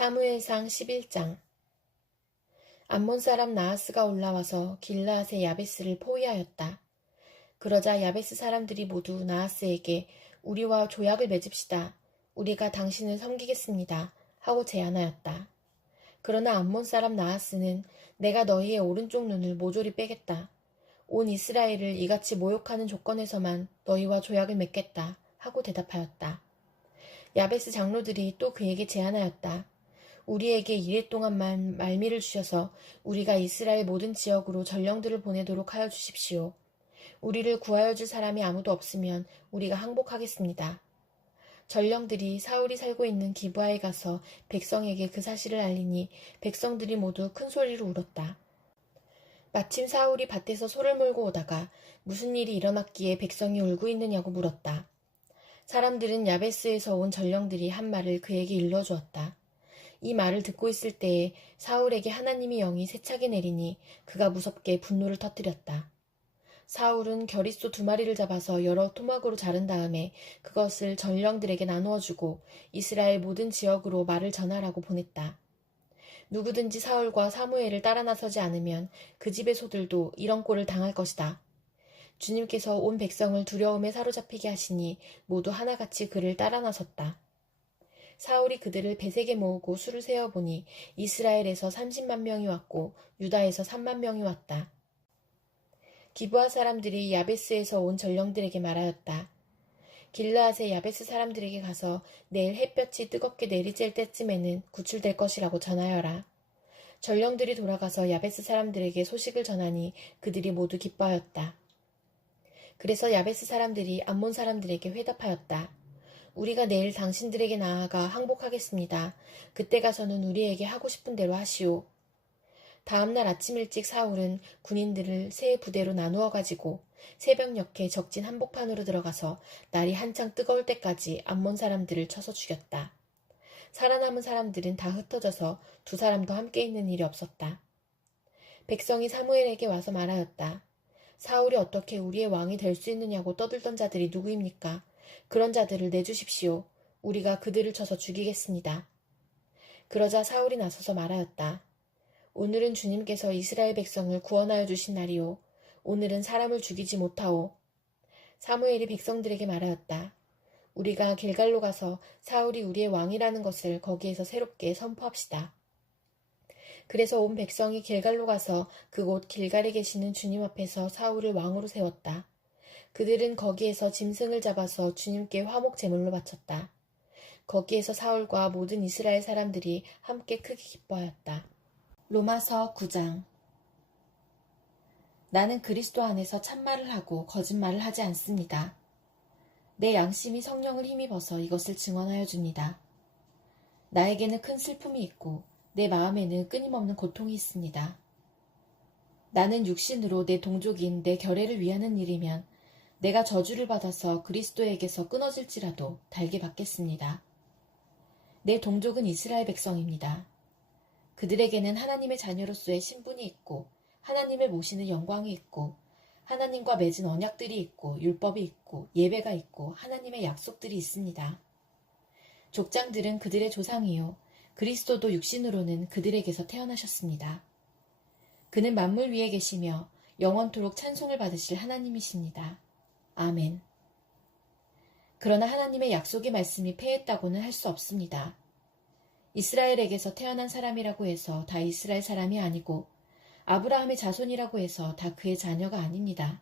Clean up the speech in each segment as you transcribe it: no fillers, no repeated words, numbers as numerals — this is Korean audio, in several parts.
사무엘상 11장. 암몬 사람 나하스가 올라와서 길르앗의 야베스를 포위하였다. 그러자 야베스 사람들이 모두 나하스에게 우리와 조약을 맺읍시다. 우리가 당신을 섬기겠습니다. 하고 제안하였다. 그러나 암몬 사람 나하스는 내가 너희의 오른쪽 눈을 모조리 빼겠다. 온 이스라엘을 이같이 모욕하는 조건에서만 너희와 조약을 맺겠다. 하고 대답하였다. 야베스 장로들이 또 그에게 제안하였다. 우리에게 이래 동안만 말미를 주셔서 우리가 이스라엘 모든 지역으로 전령들을 보내도록 하여 주십시오. 우리를 구하여 줄 사람이 아무도 없으면 우리가 항복하겠습니다. 전령들이 사울이 살고 있는 기브아에 가서 백성에게 그 사실을 알리니 백성들이 모두 큰 소리로 울었다. 마침 사울이 밭에서 소를 몰고 오다가 무슨 일이 일어났기에 백성이 울고 있느냐고 물었다. 사람들은 야베스에서 온 전령들이 한 말을 그에게 일러주었다. 이 말을 듣고 있을 때에 사울에게 하나님의 영이 세차게 내리니 그가 무섭게 분노를 터뜨렸다. 사울은 겨릿소 2마리를 잡아서 여러 토막으로 자른 다음에 그것을 전령들에게 나누어주고 이스라엘 모든 지역으로 말을 전하라고 보냈다. 누구든지 사울과 사무엘을 따라 나서지 않으면 그 집의 소들도 이런 꼴을 당할 것이다. 주님께서 온 백성을 두려움에 사로잡히게 하시니 모두 하나같이 그를 따라 나섰다. 사울이 그들을 베색에 모으고 수를 세어보니 이스라엘에서 30만 명이 왔고 유다에서 3만 명이 왔다. 기브아 사람들이 야베스에서 온 전령들에게 말하였다. 길르앗의 야베스 사람들에게 가서 내일 햇볕이 뜨겁게 내리쬐 때쯤에는 구출될 것이라고 전하여라. 전령들이 돌아가서 야베스 사람들에게 소식을 전하니 그들이 모두 기뻐하였다. 그래서 야베스 사람들이 암몬 사람들에게 회답하였다. 우리가 내일 당신들에게 나아가 항복하겠습니다. 그때 가서는 우리에게 하고 싶은 대로 하시오. 다음날 아침 일찍 사울은 군인들을 세 부대로 나누어 가지고 새벽녘에 적진 한복판으로 들어가서 날이 한창 뜨거울 때까지 암몬 사람들을 쳐서 죽였다. 살아남은 사람들은 다 흩어져서 2사람도 함께 있는 일이 없었다. 백성이 사무엘에게 와서 말하였다. 사울이 어떻게 우리의 왕이 될 수 있느냐고 떠들던 자들이 누구입니까? 그런 자들을 내주십시오. 우리가 그들을 쳐서 죽이겠습니다. 그러자 사울이 나서서 말하였다. 오늘은 주님께서 이스라엘 백성을 구원하여 주신 날이오. 오늘은 사람을 죽이지 못하오. 사무엘이 백성들에게 말하였다. 우리가 길갈로 가서 사울이 우리의 왕이라는 것을 거기에서 새롭게 선포합시다. 그래서 온 백성이 길갈로 가서 그곳 길갈에 계시는 주님 앞에서 사울을 왕으로 세웠다. 그들은 거기에서 짐승을 잡아서 주님께 화목 제물로 바쳤다. 거기에서 사울과 모든 이스라엘 사람들이 함께 크게 기뻐하였다. 로마서 9장. 나는 그리스도 안에서 참말을 하고 거짓말을 하지 않습니다. 내 양심이 성령을 힘입어서 이것을 증언하여 줍니다. 나에게는 큰 슬픔이 있고 내 마음에는 끊임없는 고통이 있습니다. 나는 육신으로 내 동족인 내 결애를 위하는 일이면 내가 저주를 받아서 그리스도에게서 끊어질지라도 달게 받겠습니다. 내 동족은 이스라엘 백성입니다. 그들에게는 하나님의 자녀로서의 신분이 있고 하나님을 모시는 영광이 있고 하나님과 맺은 언약들이 있고 율법이 있고 예배가 있고 하나님의 약속들이 있습니다. 족장들은 그들의 조상이요 그리스도도 육신으로는 그들에게서 태어나셨습니다. 그는 만물 위에 계시며 영원토록 찬송을 받으실 하나님이십니다. 아멘. 그러나 하나님의 약속의 말씀이 패했다고는 할 수 없습니다. 이스라엘에게서 태어난 사람이라고 해서 다 이스라엘 사람이 아니고 아브라함의 자손이라고 해서 다 그의 자녀가 아닙니다.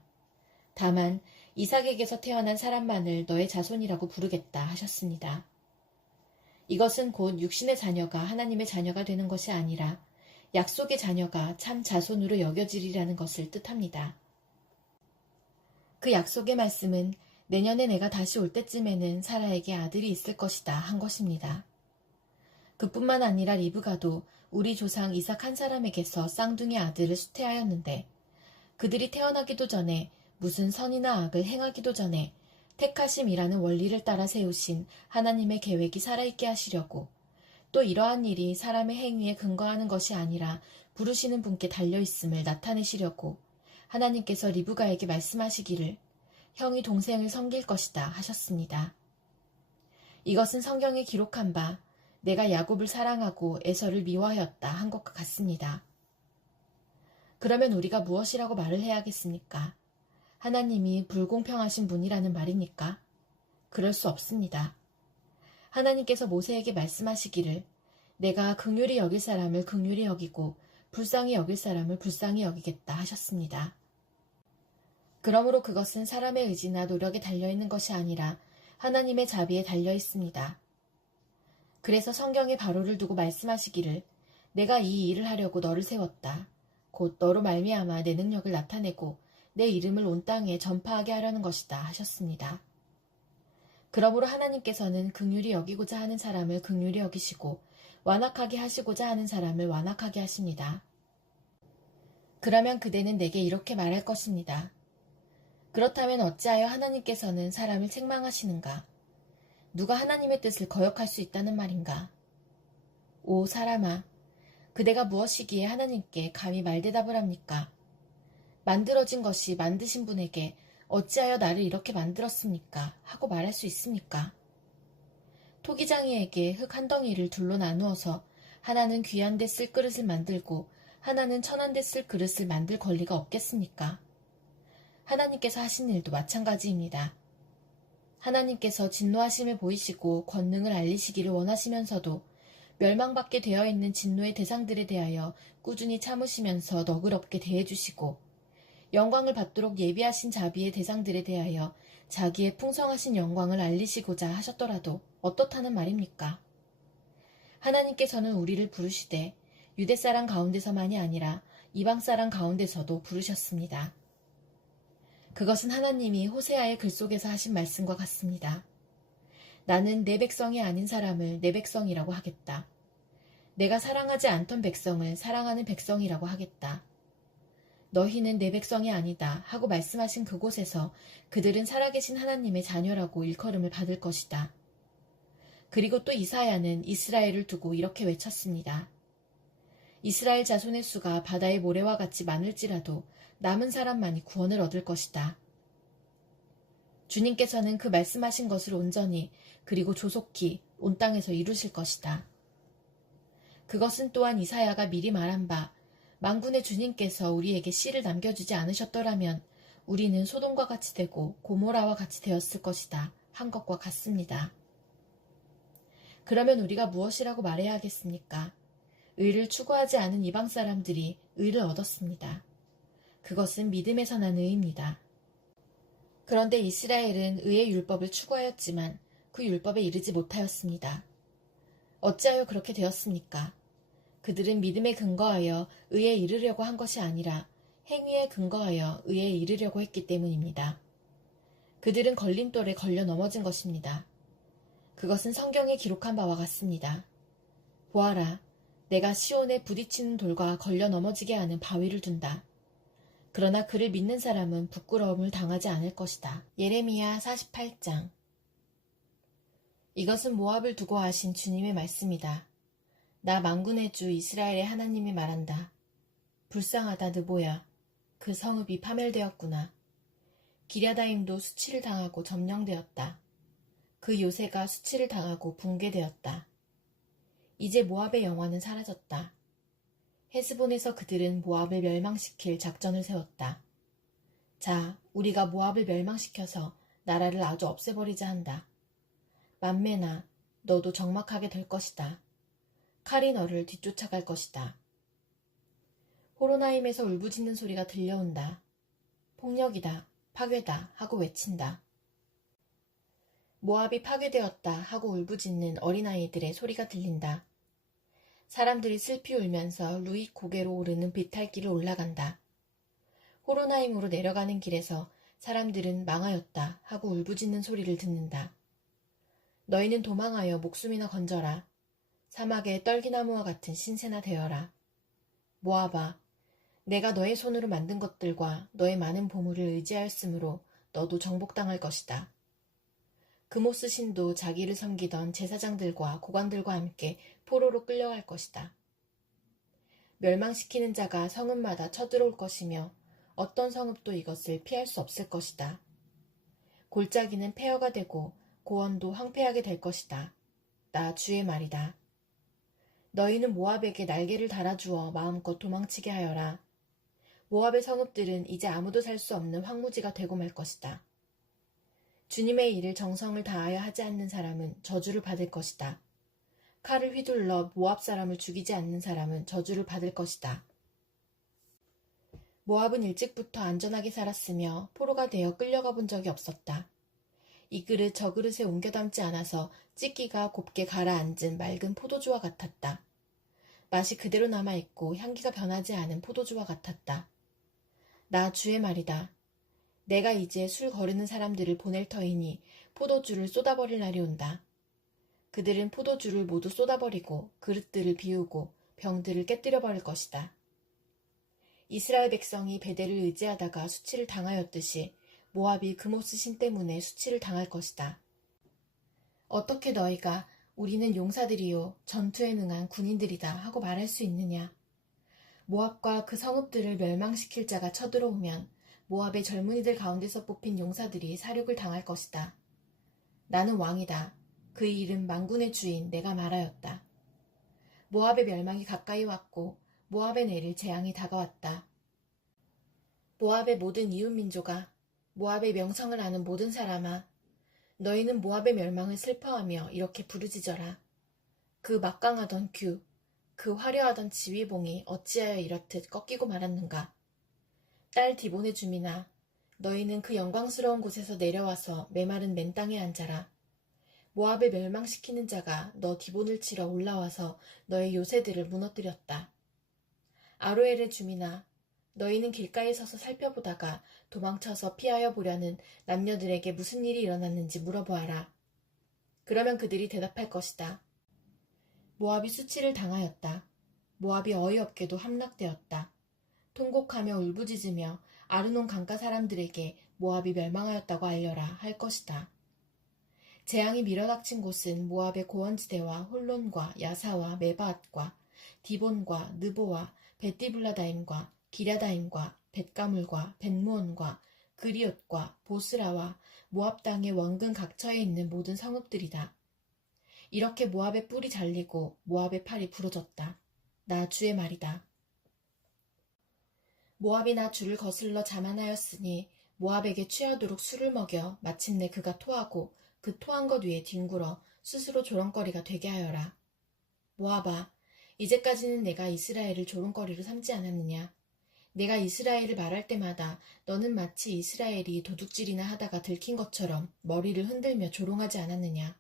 다만 이삭에게서 태어난 사람만을 너의 자손이라고 부르겠다 하셨습니다. 이것은 곧 육신의 자녀가 하나님의 자녀가 되는 것이 아니라 약속의 자녀가 참 자손으로 여겨지리라는 것을 뜻합니다. 그 약속의 말씀은 내년에 내가 다시 올 때쯤에는 사라에게 아들이 있을 것이다 한 것입니다. 그뿐만 아니라 리브가도 우리 조상 이삭 한 사람에게서 쌍둥이 아들을 수태하였는데 그들이 태어나기도 전에 무슨 선이나 악을 행하기도 전에 택하심이라는 원리를 따라 세우신 하나님의 계획이 살아있게 하시려고 또 이러한 일이 사람의 행위에 근거하는 것이 아니라 부르시는 분께 달려있음을 나타내시려고 하나님께서 리브가에게 말씀하시기를 형이 동생을 섬길 것이다 하셨습니다. 이것은 성경에 기록한 바 내가 야곱을 사랑하고 에서를 미워하였다 한 것과 같습니다. 그러면 우리가 무엇이라고 말을 해야겠습니까? 하나님이 불공평하신 분이라는 말입니까? 그럴 수 없습니다. 하나님께서 모세에게 말씀하시기를 내가 긍휼히 여길 사람을 긍휼히 여기고 불쌍히 여길 사람을 불쌍히 여기겠다 하셨습니다. 그러므로 그것은 사람의 의지나 노력에 달려있는 것이 아니라 하나님의 자비에 달려 있습니다. 그래서 성경에 바로를 두고 말씀하시기를 내가 이 일을 하려고 너를 세웠다. 곧 너로 말미암아 내 능력을 나타내고 내 이름을 온 땅에 전파하게 하려는 것이다 하셨습니다. 그러므로 하나님께서는 긍휼히 여기고자 하는 사람을 긍휼히 여기시고 완악하게 하시고자 하는 사람을 완악하게 하십니다. 그러면 그대는 내게 이렇게 말할 것입니다. 그렇다면 어찌하여 하나님께서는 사람을 책망하시는가? 누가 하나님의 뜻을 거역할 수 있다는 말인가? 오 사람아, 그대가 무엇이기에 하나님께 감히 말대답을 합니까? 만들어진 것이 만드신 분에게 어찌하여 나를 이렇게 만들었습니까? 하고 말할 수 있습니까? 토기장이에게 흙 한 덩이를 둘로 나누어서 하나는 귀한 데 쓸 그릇을 만들고 하나는 천한 데 쓸 그릇을 만들 권리가 없겠습니까? 하나님께서 하신 일도 마찬가지입니다. 하나님께서 진노하심을 보이시고 권능을 알리시기를 원하시면서도 멸망받게 되어 있는 진노의 대상들에 대하여 꾸준히 참으시면서 너그럽게 대해주시고 영광을 받도록 예비하신 자비의 대상들에 대하여 자기의 풍성하신 영광을 알리시고자 하셨더라도 어떻다는 말입니까? 하나님께서는 우리를 부르시되 유대사람 가운데서만이 아니라 이방사람 가운데서도 부르셨습니다. 그것은 하나님이 호세아의 글 속에서 하신 말씀과 같습니다. 나는 내 백성이 아닌 사람을 내 백성이라고 하겠다. 내가 사랑하지 않던 백성을 사랑하는 백성이라고 하겠다. 너희는 내 백성이 아니다 하고 말씀하신 그곳에서 그들은 살아계신 하나님의 자녀라고 일컬음을 받을 것이다. 그리고 또 이사야는 이스라엘을 두고 이렇게 외쳤습니다. 이스라엘 자손의 수가 바다의 모래와 같이 많을지라도 남은 사람만이 구원을 얻을 것이다. 주님께서는 그 말씀하신 것을 온전히 그리고 조속히 온 땅에서 이루실 것이다. 그것은 또한 이사야가 미리 말한 바 만군의 주님께서 우리에게 씨를 남겨주지 않으셨더라면 우리는 소돔과 같이 되고 고모라와 같이 되었을 것이다 한 것과 같습니다. 그러면 우리가 무엇이라고 말해야 하겠습니까? 의를 추구하지 않은 이방 사람들이 의를 얻었습니다. 그것은 믿음에서 난 의입니다. 그런데 이스라엘은 의의 율법을 추구하였지만 그 율법에 이르지 못하였습니다. 어찌하여 그렇게 되었습니까? 그들은 믿음에 근거하여 의에 이르려고 한 것이 아니라 행위에 근거하여 의에 이르려고 했기 때문입니다. 그들은 걸림돌에 걸려 넘어진 것입니다. 그것은 성경에 기록한 바와 같습니다. 보아라, 내가 시온에 부딪히는 돌과 걸려 넘어지게 하는 바위를 둔다. 그러나 그를 믿는 사람은 부끄러움을 당하지 않을 것이다. 예레미야 48장. 이것은 모압을 두고 하신 주님의 말씀이다. 나 만군의 주 이스라엘의 하나님이 말한다. 불쌍하다 느보야. 그 성읍이 파멸되었구나. 기랴다임도 수치를 당하고 점령되었다. 그 요새가 수치를 당하고 붕괴되었다. 이제 모압의 영화는 사라졌다. 헤스본에서 그들은 모압을 멸망시킬 작전을 세웠다. 자, 우리가 모압을 멸망시켜서 나라를 아주 없애버리자 한다. 만메나, 너도 적막하게 될 것이다. 칼이 너를 뒤쫓아갈 것이다. 호로나임에서 울부짖는 소리가 들려온다. 폭력이다, 파괴다 하고 외친다. 모압이 파괴되었다 하고 울부짖는 어린아이들의 소리가 들린다. 사람들이 슬피 울면서 루잇 고개로 오르는 비탈길을 올라간다. 호로나임으로 내려가는 길에서 사람들은 망하였다 하고 울부짖는 소리를 듣는다. 너희는 도망하여 목숨이나 건져라. 사막의 떨기나무와 같은 신세나 되어라. 모압아, 내가 너의 손으로 만든 것들과 너의 많은 보물을 의지하였으므로 너도 정복당할 것이다. 그모스 신도 자기를 섬기던 제사장들과 고관들과 함께 포로로 끌려갈 것이다. 멸망시키는 자가 성읍마다 쳐들어올 것이며 어떤 성읍도 이것을 피할 수 없을 것이다. 골짜기는 폐허가 되고 고원도 황폐하게 될 것이다. 나 주의 말이다. 너희는 모압에게 날개를 달아주어 마음껏 도망치게 하여라. 모압의 성읍들은 이제 아무도 살 수 없는 황무지가 되고 말 것이다. 주님의 일을 정성을 다하여 하지 않는 사람은 저주를 받을 것이다. 칼을 휘둘러 모압 사람을 죽이지 않는 사람은 저주를 받을 것이다. 모압은 일찍부터 안전하게 살았으며 포로가 되어 끌려가 본 적이 없었다. 이 그릇 저 그릇에 옮겨 담지 않아서 찢기가 곱게 가라앉은 맑은 포도주와 같았다. 맛이 그대로 남아있고 향기가 변하지 않은 포도주와 같았다. 나 주의 말이다. 내가 이제 술 거르는 사람들을 보낼 터이니 포도주를 쏟아버릴 날이 온다. 그들은 포도주를 모두 쏟아버리고 그릇들을 비우고 병들을 깨뜨려버릴 것이다. 이스라엘 백성이 베델을 의지하다가 수치를 당하였듯이 모압이 그모스 신 때문에 수치를 당할 것이다. 어떻게 너희가 우리는 용사들이요 전투에 능한 군인들이다 하고 말할 수 있느냐. 모압과 그 성읍들을 멸망시킬 자가 쳐들어오면 모압의 젊은이들 가운데서 뽑힌 용사들이 사륙을 당할 것이다. 나는 왕이다. 그의 이름 만군의 주인 내가 말하였다. 모압의 멸망이 가까이 왔고 모압에 내릴 재앙이 다가왔다. 모압의 모든 이웃민족아, 모압의 명성을 아는 모든 사람아, 너희는 모압의 멸망을 슬퍼하며 이렇게 부르짖어라. 그 막강하던 규, 그 화려하던 지휘봉이 어찌하여 이렇듯 꺾이고 말았는가. 딸 디본의 주민아, 너희는 그 영광스러운 곳에서 내려와서 메마른 맨 땅에 앉아라. 모압을 멸망시키는 자가 너 디본을 치러 올라와서 너의 요새들을 무너뜨렸다. 아로엘의 주민아, 너희는 길가에 서서 살펴보다가 도망쳐서 피하여 보려는 남녀들에게 무슨 일이 일어났는지 물어보아라. 그러면 그들이 대답할 것이다. 모압이 수치를 당하였다. 모압이 어이없게도 함락되었다. 통곡하며 울부짖으며 아르논 강가 사람들에게 모압이 멸망하였다고 알려라 할 것이다. 재앙이 밀어닥친 곳은 모압의 고원지대와 홀론과 야사와 메바앗과 디본과 느보와 벳디블라다임과 기랴다임과 벳가물과 벳무원과 그리옷과 보스라와 모압 땅의 원근 각처에 있는 모든 성읍들이다. 이렇게 모압의 뿔이 잘리고 모압의 팔이 부러졌다. 나 주의 말이다. 모압이 나 주를 거슬러 자만하였으니 모압에게 취하도록 술을 먹여 마침내 그가 토하고 그 토한 것 위에 뒹굴어 스스로 조롱거리가 되게 하여라. 모압아, 이제까지는 내가 이스라엘을 조롱거리로 삼지 않았느냐. 내가 이스라엘을 말할 때마다 너는 마치 이스라엘이 도둑질이나 하다가 들킨 것처럼 머리를 흔들며 조롱하지 않았느냐.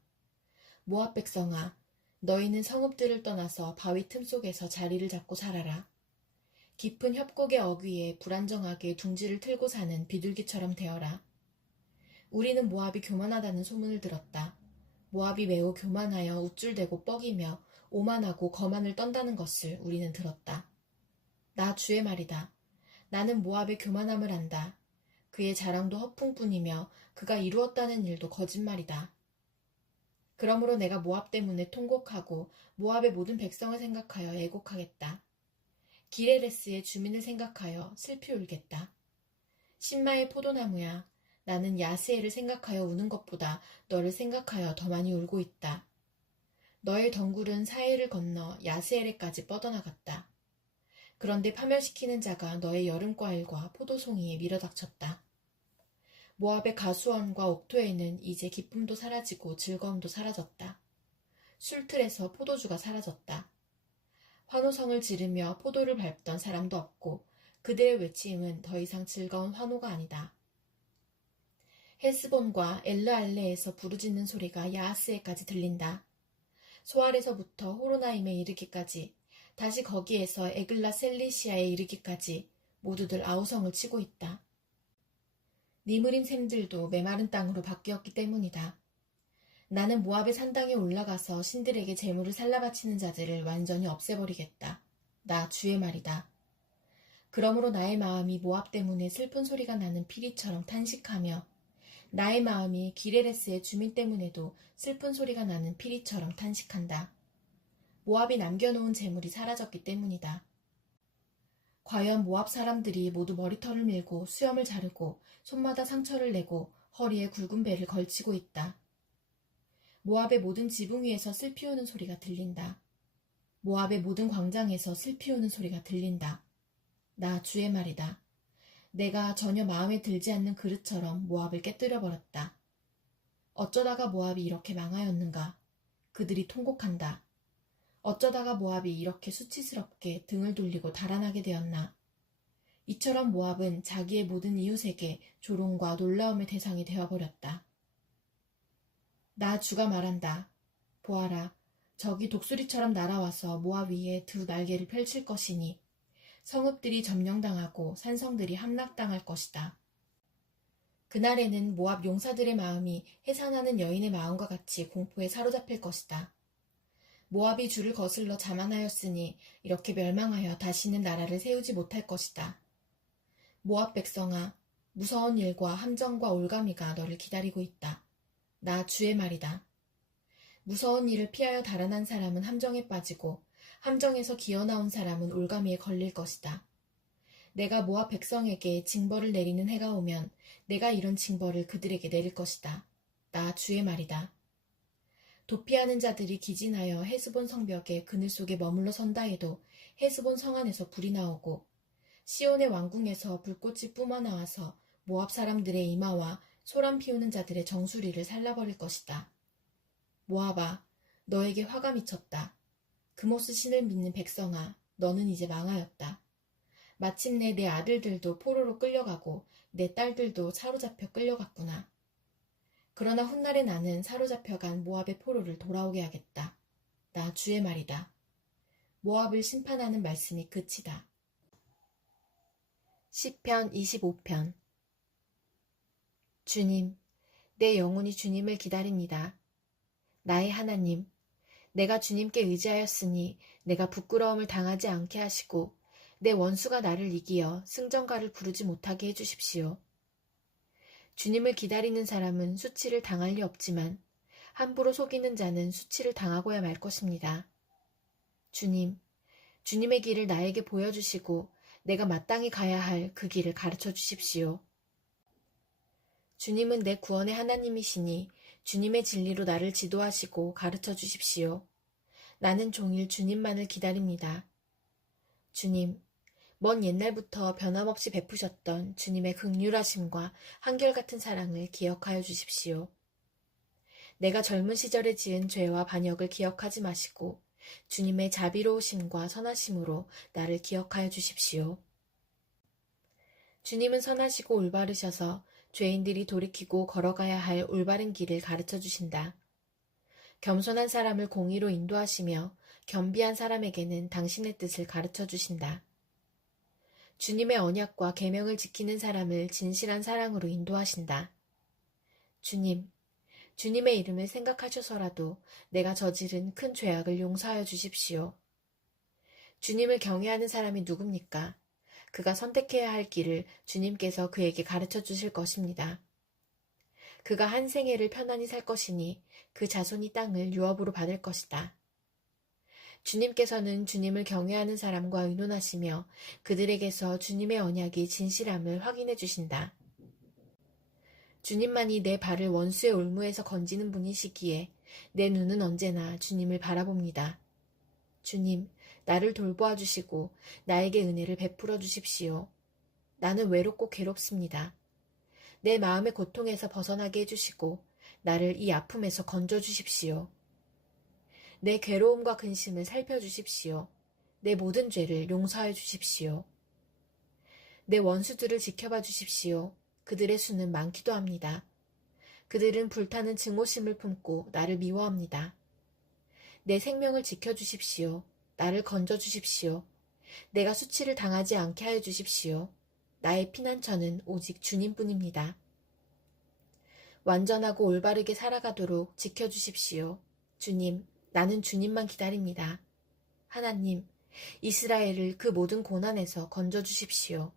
모압 백성아, 너희는 성읍들을 떠나서 바위 틈 속에서 자리를 잡고 살아라. 깊은 협곡의 어귀에 불안정하게 둥지를 틀고 사는 비둘기처럼 되어라. 우리는 모압이 교만하다는 소문을 들었다. 모압이 매우 교만하여 우쭐대고 뻐기며 오만하고 거만을 떤다는 것을 우리는 들었다. 나 주의 말이다. 나는 모압의 교만함을 안다. 그의 자랑도 허풍뿐이며 그가 이루었다는 일도 거짓말이다. 그러므로 내가 모압 때문에 통곡하고 모압의 모든 백성을 생각하여 애곡하겠다. 기레레스의 주민을 생각하여 슬피 울겠다. 신마의 포도나무야, 나는 야스엘을 생각하여 우는 것보다 너를 생각하여 더 많이 울고 있다. 너의 덩굴은 사해를 건너 야스엘에까지 뻗어나갔다. 그런데 파멸시키는 자가 너의 여름과일과 포도송이에 밀어닥쳤다. 모압의 가수원과 옥토에는 이제 기쁨도 사라지고 즐거움도 사라졌다. 술틀에서 포도주가 사라졌다. 환호성을 지르며 포도를 밟던 사람도 없고 그들의 외침은 더 이상 즐거운 환호가 아니다. 헤스본과 엘르알레에서 부르짖는 소리가 야하스에까지 들린다. 소알에서부터 호로나임에 이르기까지, 다시 거기에서 에글라 셀리시아에 이르기까지 모두들 아우성을 치고 있다. 니므림 샘들도 메마른 땅으로 바뀌었기 때문이다. 나는 모압의 산당에 올라가서 신들에게 제물을 살라바치는 자들을 완전히 없애버리겠다. 나 주의 말이다. 그러므로 나의 마음이 모압 때문에 슬픈 소리가 나는 피리처럼 탄식하며 나의 마음이 기레레스의 주민 때문에도 슬픈 소리가 나는 피리처럼 탄식한다. 모압이 남겨놓은 재물이 사라졌기 때문이다. 과연 모압 사람들이 모두 머리털을 밀고 수염을 자르고 손마다 상처를 내고 허리에 굵은 배를 걸치고 있다. 모압의 모든 지붕 위에서 슬피 우는 소리가 들린다. 모압의 모든 광장에서 슬피 우는 소리가 들린다. 나 주의 말이다. 내가 전혀 마음에 들지 않는 그릇처럼 모압을 깨뜨려 버렸다. 어쩌다가 모압이 이렇게 망하였는가? 그들이 통곡한다. 어쩌다가 모압이 이렇게 수치스럽게 등을 돌리고 달아나게 되었나? 이처럼 모압은 자기의 모든 이웃에게 조롱과 놀라움의 대상이 되어버렸다. 나 주가 말한다. 보아라, 적이 독수리처럼 날아와서 모압 위에 두 날개를 펼칠 것이니 성읍들이 점령당하고 산성들이 함락당할 것이다. 그날에는 모압 용사들의 마음이 해산하는 여인의 마음과 같이 공포에 사로잡힐 것이다. 모압이 주를 거슬러 자만하였으니 이렇게 멸망하여 다시는 나라를 세우지 못할 것이다. 모압 백성아, 무서운 일과 함정과 올가미가 너를 기다리고 있다. 나 주의 말이다. 무서운 일을 피하여 달아난 사람은 함정에 빠지고 함정에서 기어나온 사람은 올가미에 걸릴 것이다. 내가 모압 백성에게 징벌을 내리는 해가 오면 내가 이런 징벌을 그들에게 내릴 것이다. 나 주의 말이다. 도피하는 자들이 기진하여 헤스본 성벽의 그늘 속에 머물러 선다 해도 헤스본 성 안에서 불이 나오고 시온의 왕궁에서 불꽃이 뿜어나와서 모압 사람들의 이마와 소란 피우는 자들의 정수리를 살라버릴 것이다. 모압아, 너에게 화가 미쳤다. 그모스 신을 믿는 백성아, 너는 이제 망하였다. 마침내 내 아들들도 포로로 끌려가고 내 딸들도 사로잡혀 끌려갔구나. 그러나 훗날에 나는 사로잡혀간 모압의 포로를 돌아오게 하겠다. 나 주의 말이다. 모압을 심판하는 말씀이 끝이다. 시편 25편. 주님, 내 영혼이 주님을 기다립니다. 나의 하나님, 내가 주님께 의지하였으니 내가 부끄러움을 당하지 않게 하시고 내 원수가 나를 이기어 승전가를 부르지 못하게 해주십시오. 주님을 기다리는 사람은 수치를 당할 리 없지만 함부로 속이는 자는 수치를 당하고야 말 것입니다. 주님, 주님의 길을 나에게 보여주시고 내가 마땅히 가야 할 그 길을 가르쳐 주십시오. 주님은 내 구원의 하나님이시니 주님의 진리로 나를 지도하시고 가르쳐 주십시오. 나는 종일 주님만을 기다립니다. 주님, 먼 옛날부터 변함없이 베푸셨던 주님의 긍휼하심과 한결같은 사랑을 기억하여 주십시오. 내가 젊은 시절에 지은 죄와 반역을 기억하지 마시고 주님의 자비로우심과 선하심으로 나를 기억하여 주십시오. 주님은 선하시고 올바르셔서 죄인들이 돌이키고 걸어가야 할 올바른 길을 가르쳐 주신다. 겸손한 사람을 공의로 인도하시며 겸비한 사람에게는 당신의 뜻을 가르쳐 주신다. 주님의 언약과 계명을 지키는 사람을 진실한 사랑으로 인도하신다. 주님, 주님의 이름을 생각하셔서라도 내가 저지른 큰 죄악을 용서하여 주십시오. 주님을 경외하는 사람이 누굽니까? 그가 선택해야 할 길을 주님께서 그에게 가르쳐 주실 것입니다. 그가 한 생애를 편안히 살 것이니 그 자손이 땅을 유업으로 받을 것이다. 주님께서는 주님을 경외하는 사람과 의논하시며 그들에게서 주님의 언약이 진실함을 확인해 주신다. 주님만이 내 발을 원수의 올무에서 건지는 분이시기에 내 눈은 언제나 주님을 바라봅니다. 주님, 나를 돌보아 주시고 나에게 은혜를 베풀어 주십시오. 나는 외롭고 괴롭습니다. 내 마음의 고통에서 벗어나게 해주시고 나를 이 아픔에서 건져 주십시오. 내 괴로움과 근심을 살펴주십시오. 내 모든 죄를 용서하여 주십시오. 내 원수들을 지켜봐 주십시오. 그들의 수는 많기도 합니다. 그들은 불타는 증오심을 품고 나를 미워합니다. 내 생명을 지켜주십시오. 나를 건져주십시오. 내가 수치를 당하지 않게 하여 주십시오. 나의 피난처는 오직 주님뿐입니다. 완전하고 올바르게 살아가도록 지켜주십시오. 주님, 나는 주님만 기다립니다. 하나님, 이스라엘을 그 모든 고난에서 건져주십시오.